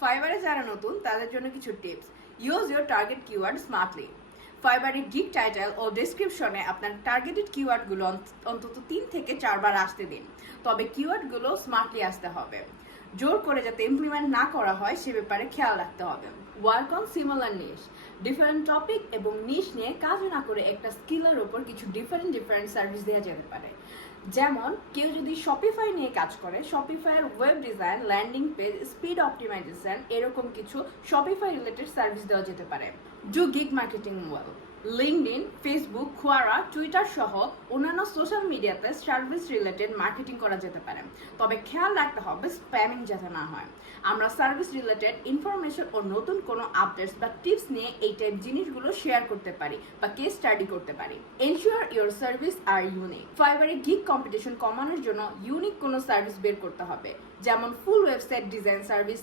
ফাইবারে যারা নতুন তাদের জন্য কিছু tips. Use your target keyword smartly. ফাইবারের গিগ টাইটেল ও ডেসক্রিপশনে আপনার টার্গেটেড কিওয়ার্ডগুলো অন্তত 3 থেকে 4 বার আসতে দিন, তবে কিওয়ার্ডগুলো স্মার্টলি আসতে হবে। জোর করে যাতে ইমপ্লিমেন্ট না করা হয় সে ব্যাপারে খেয়াল রাখতে হবে। Work on similar niche. Different topic এবং নিশ নিয়ে কাজ না করে একটা স্কিলের ওপর কিছু ডিফারেন্ট সার্ভিস দেওয়া যেতে পারে। যেমন কেউ যদি শপিফাই নিয়ে কাজ করে, শপিফাইয়ের web design, landing page, speed optimisation এরকম কিছু শপিফাই রিলেটেড সার্ভিস দেওয়া যেতে পারে। Do gig marketing well. LinkedIn, Facebook, Quora, Twitter সহ অন্যান্য সোশ্যাল মিডিয়াতে সার্ভিস রিলেটেড মার্কেটিং করা যেতে পারে, তবে খেয়াল রাখতে হবে স্প্যামিং যাতে না হয়। আমরা সার্ভিস রিলেটেড ইনফরমেশন ও নতুন কোনো আপডেটস বা টিপস নিয়ে এই টাইপ জিনিসগুলো শেয়ার করতে পারি বা কেস স্টাডি করতে পারি। Ensure your service are unique. ফাইবারে গিগ কম্পিটিশন কমানোর জন্য ইউনিক কোনো সার্ভিস বের করতে হবে, যেমন ফুল ওয়েবসাইট ডিজাইন সার্ভিস,